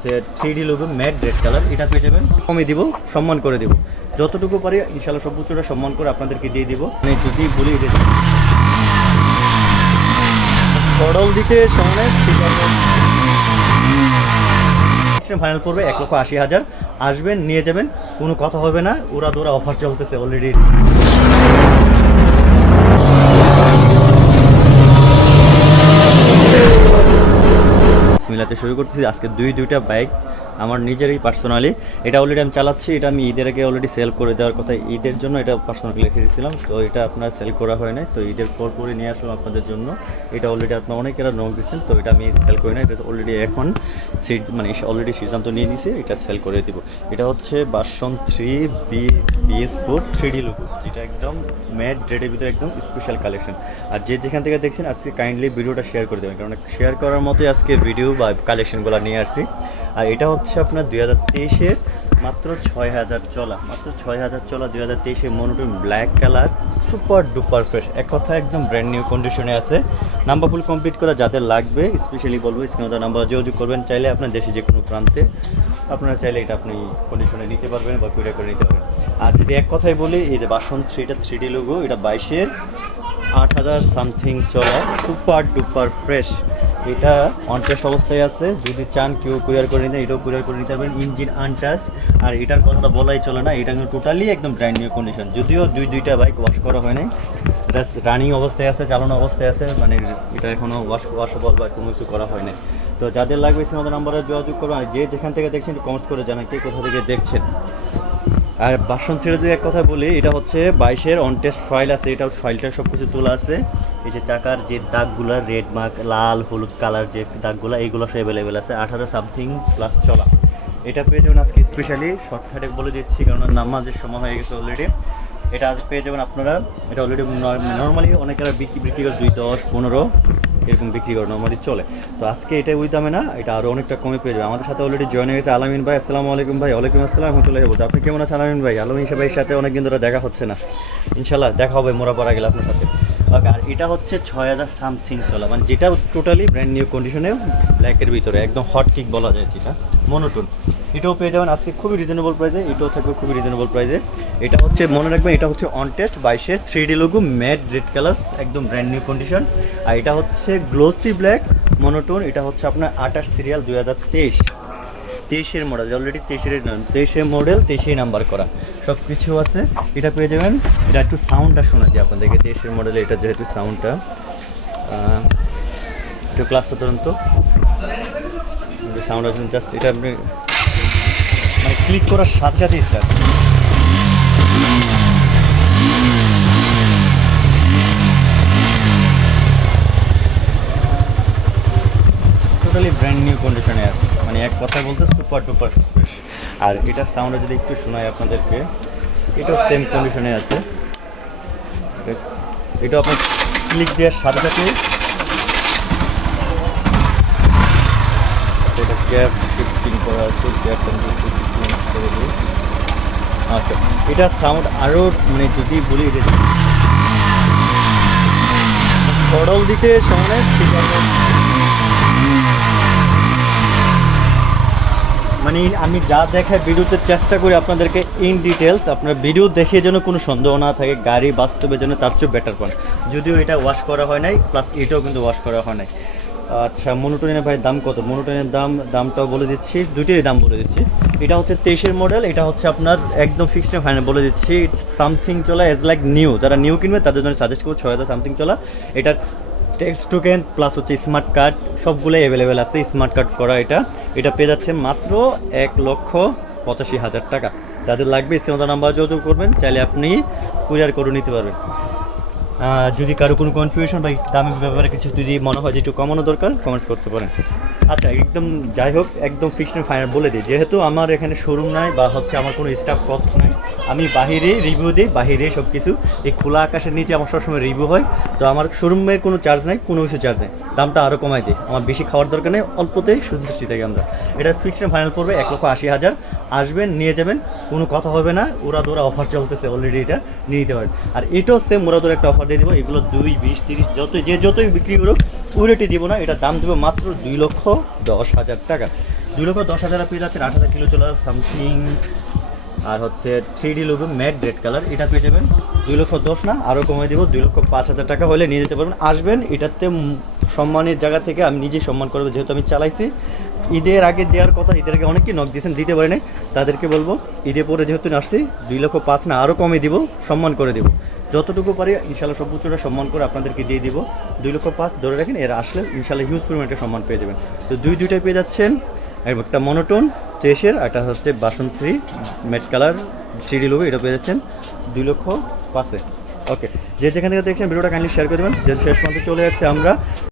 হচ্ছে three D logo matte red colour এটা পেয়ে যাবেন। কমে দিব, সম্মান করে দিব। যতটুকু পারি ইনশাল্লাহ সর্বোচ্চটা সম্মান করে আপনাদেরকে দিয়ে দিব। মানে যদি বলি এটা সরল দিতে ফাইনাল পড়বে এক লক্ষ আশি হাজার। আসবেন, নিয়ে যাবেন, কোনো কথা হবে না। ওরা দোরা অফার চলতেছে অলরেডি মিলাতে শুরু করতেছি। আজকে দুই দুইটা বাইক আমার নিজেরই পার্সোনালি এটা অলরেডি আমি চালাচ্ছি, এটা আমি ঈদের আগে অলরেডি সেল করে দেওয়ার কথা। ঈদের জন্য এটা পার্সোনালি রেখে দিয়েছিলাম, তো এটা আপনার সেল করা হয় নাই। তো ঈদের পর পরে নিয়ে আসলাম আপনাদের জন্য। এটা অলরেডি আপনার অনেকেরা নক দিচ্ছেন তো এটা আমি সেল করি না এটা অলরেডি এখন সিট মানে অলরেডি সিদ্ধান্ত নিয়ে নিয়েছি, এটা সেল করে দিব। এটা হচ্ছে বাসন three B BS four three D look যেটা একদম ম্যাট রেডের ভিতরে একদম স্পেশাল কালেকশন আর যে যেখান থেকে দেখছেন, আজকে কাইন্ডলি ভিডিওটা শেয়ার করে দেবেন। কারণ শেয়ার করার মতোই আজকে ভিডিও বা কালেকশনগুলো নিয়ে আসছি। আর এটা হচ্ছে আপনার দুই হাজার তেইশের মাত্র ছয় হাজার চলা। মাত্র ছয় হাজার চলা, দুই হাজার তেইশে monotone black colour super duper fresh এক কথা, একদম ব্র্যান্ড নিউ কন্ডিশনে আছে। নাম্বার ফুল কমপ্লিট করা যাদের লাগবে স্পেশালি বলব স্ক্রিনে নাম্বার যোগাযোগ করবেন। চাইলে আপনার দেশে যে কোনো প্রান্তে আপনারা চাইলে এটা আপনি কন্ডিশনে নিতে পারবেন বা কুড়িয়া করে নিতে পারবেন। আর যদি এক কথাই বলি, এই যে বাসন থ্রিটা থ্রি ডি লোগো এটা বাইশের আট হাজার সামথিং চলা সুপার ডুপার ফ্রেশ এটা অনটেস্ট অবস্থায় আছে। যদি চান কেউ কুরিয়ার করে নিতে, এটাও কুরিয়ার করে নিতে পারবেন। ইঞ্জিন আনটাস, আর এটার কথা বলাই চলে না, এটা কিন্তু টোটালি একদম ব্র্যান্ড নিউ কন্ডিশন যদিও দুই, দুইটা বাইক ওয়াশ করা হয় নাই জাস্ট রানিং অবস্থায় আছে, চালানো অবস্থায় আছে মানে এটা এখনও ওয়াশ ওয়াশেবল বা কোনো কিছু করা হয় নাই তো যাদের লাগবে সেই মতো নাম্বারে যোগাযোগ করবেন, আর যে যেখান থেকে দেখছেন কমেন্টস করে জানান, কে কোথা থেকে দেখছেন। আর বাসন ছেড়ে যদি এক কথা বলি, এটা হচ্ছে বাইশের অন টেস্ট ফাইল আছে এটা ফাইলটা সব কিছু তোলা আছে। এই যে চাকার যে দাগগুলো রেড মার্ক লাল, হলুদ কালার যে দাগগুলো, এইগুলো সব অ্যাভেলেবেল আছে। হাজার সামথিং প্লাস চলা। এটা পেয়ে যাবেন আজকে স্পেশালি শর্টকাটে বলে দিচ্ছি কারণ নামাজের সময় হয়ে গেছে অলরেডি এটা আজ পেয়ে যাবেন আপনারা, এটা অলরেডি নর্মালি অনেকেরা বিক্রি বিক্রি করে দুই, দশ, পনেরো, এরকম বিক্রি করে নর্মালি চলে। তো আজকে এটা ওই দামে না, এটা আরও অনেকটা কমে পেয়ে যাবে। আমাদের সাথে অলরেডি জয়েন হয়ে গেছে আলামিন ভাই, আসসালামু আলাইকুম ভাই, ওয়ালাইকুম আসসালাম, রহমতুল্লাহ বলতে আপনি কেমন আছেন আলামিন ভাই? আলমিন ভাইয়ের সাথে অনেকদিন ধরে দেখা হচ্ছে না। ইনশাল্লাহ দেখা হবে মোরা পড়া গেলে আপনার সাথে। আর এটা হচ্ছে ছয় হাজার সামথিং চলা মানে যেটা টোটালি ব্র্যান্ড নিউ কন্ডিশনে ব্ল্যাকের ভিতরে, একদম হট কিক বলা যায় যেটা মনোটন এটাও পেয়ে যাবেন আজকে খুবই রিজনেবল প্রাইসে এটাও থাকবে খুবই রিজনেবল প্রাইসে এটা হচ্ছে, মনে রাখবেন, এটা হচ্ছে অন টেস্ট বাইশের three D logo matte red colour একদম ব্র্যান্ড নিউ কন্ডিশন আর এটা হচ্ছে গ্লোসি ব্ল্যাক মনোটোন এটা হচ্ছে আপনার আঠাশ সিরিয়াল দুই হাজার তেইশ। তেইশের মডেল অলরেডি তেইশের তেইশের মডেল তেইশেই নাম্বার করা। সব কিছু আছে। এটা পেয়ে যাবেন। এটা একটু সাউন্ডটা শোনাচ্ছি আপনাদেরকে। তেইশের মডেলে এটা যেহেতু সাউন্ডটা একটু ক্লাস ধরুন তো। সাউন্ড আছে জাস্ট এটা আপনি মানে ক্লিক করার সাথে সাথেই স্টার্ট টোটালি ব্র্যান্ড নিউ কন্ডিশনে আছে। মানে এক কথা বলতে সুপার টুপার আর এটার সাউন্ডে যদি একটু শোনাই আপনাদেরকে, এটাও সেম কন্ডিশনে আছে। এটা আপনার ক্লিক দেওয়ার সাথে সাথে এটা গ্যাপ শিফটিং করা আছে গ্যাপ করে দিই। আচ্ছা এটার সাউন্ড আরও মানে যদি বলি এটা সরল দিতে সমানে ঠিক আছে। মানে আমি যা দেখায় ভিডিওতে চেষ্টা করি আপনাদেরকে ইন ডিটেলস আপনার ভিডিও দেখে যেন কোনো সন্দেহ না থাকে, গাড়ি বাস্তবে যেন তার চেয়ে বেটার পান যদিও এটা ওয়াশ করা হয় নাই প্লাস এটাও কিন্তু ওয়াশ করা হয় নাই। আচ্ছা মনোটনের ভাই, দাম কত? মনোটনের দাম, দামটাও বলে দিচ্ছি দুটিরই দাম বলে দিচ্ছি। এটা হচ্ছে তেইশের মডেল এটা হচ্ছে আপনার একদম ফিক্সড ফাইনাল বলে দিচ্ছি। সামথিং চলা এজ লাইক নিউ যারা নিউ কিনবে, তাদের জন্য সাজেস্ট করব ছয় হাজার সামথিং চলা। এটার টেক্সট টোকেন প্লাস হচ্ছে স্মার্ট কার্ড সবগুলোই অ্যাভেলেবেল আছে স্মার্ট কার্ড করা এটা। এটা পেয়ে যাচ্ছে মাত্র এক লক্ষ পঁচাশি হাজার টাকা। যাদের লাগবে স্ক্রিনতার নাম্বার যোগাযোগ করবেন, চাইলে আপনি কুরিয়ার করে নিতে পারবেন। যদি কারও কোনো কনফিউশন বা দামের ব্যাপারে কিছু যদি মনে হয় যে একটু কমানো দরকার কমেন্টস করতে পারেন। আচ্ছা একদম যাই হোক, একদম ফিক্সড ফাইনাল বলে দিই। যেহেতু আমার এখানে শোরুম নাই বা হচ্ছে আমার কোনো স্টাফ কস্ট নাই আমি বাহিরে রিভিউ দিই, বাহিরে সব কিছু এই খোলা আকাশের নিচে আমার সবসময় রিভিউ হয়। তো আমার শোরুমের কোনো চার্জ নাই, কোনো কিছু চার্জ নেই। দামটা আরও কমাই দিই। আমার বেশি খাওয়ার দরকার নেই অল্পতেই সন্তুষ্টি থাকি আমরা। এটা ফিক্সড ফাইনাল পড়বে এক লক্ষ আশি হাজার। আসবেন, নিয়ে যাবেন, কোনো কথা হবে না। ওরা দোরা অফার চলতেছে অলরেডি এটা, নিয়ে নিতে পারেন আর এটাও সেম ওরা দোরা একটা অফার দিয়ে দিব, এগুলো দুই, বিশ, তিরিশ যত যে যতই বিক্রি করুক ওই রেটে দিব না। এটা দাম দেবো মাত্র দুই লক্ষ দশ হাজার টাকা। দুই লক্ষ দশ হাজার পেয়ে যাচ্ছেন, আট হাজার কিলো চলা সামথিং আর হচ্ছে three D logo matte red colour এটা পেয়ে যাবেন। দুই লক্ষ দশ না আরও কমিয়ে দেবো, দুই লক্ষ পাঁচ হাজার টাকা হলে নিয়ে যেতে পারবেন। আসবেন, এটাতে সম্মানের জায়গা থেকে আমি নিজেই সম্মান করব, যেহেতু আমি চালাইছি। ঈদের আগে দেওয়ার কথা, ঈদের আগে অনেকেই নক দিয়েছেন, দিতে পারে নাই, তাদেরকে বলব ঈদে পরে যেহেতু আসছি, দুই লক্ষ পাঁচ না আরও কমে দিব, সম্মান করে দিব। যতটুকু পারি, ইনশাল্লাহ সর্বোচ্চটা সম্মান করে আপনাদেরকে দিয়ে দিব। দুই লক্ষ পাঁচ ধরে রাখেন, এরা আসলে ইনশাল্লাহ হিউজ পরিমাণে সম্মান পেয়ে যাবেন। তো দুই দুইটাই পেয়ে যাচ্ছেন। একটা মনোটোন চেসের একটা হচ্ছে বাসন মেট কালার থ্রি লোগো এটা পেয়ে যাচ্ছেন দুই লক্ষ পাঁচে। ওকে যে যেখান থেকে দেখছেন, ভিডিওটা কাইন্ডলি শেয়ার করে দেবেন। যেহেতু শেষ পর্যন্ত চলে আসছে আমরা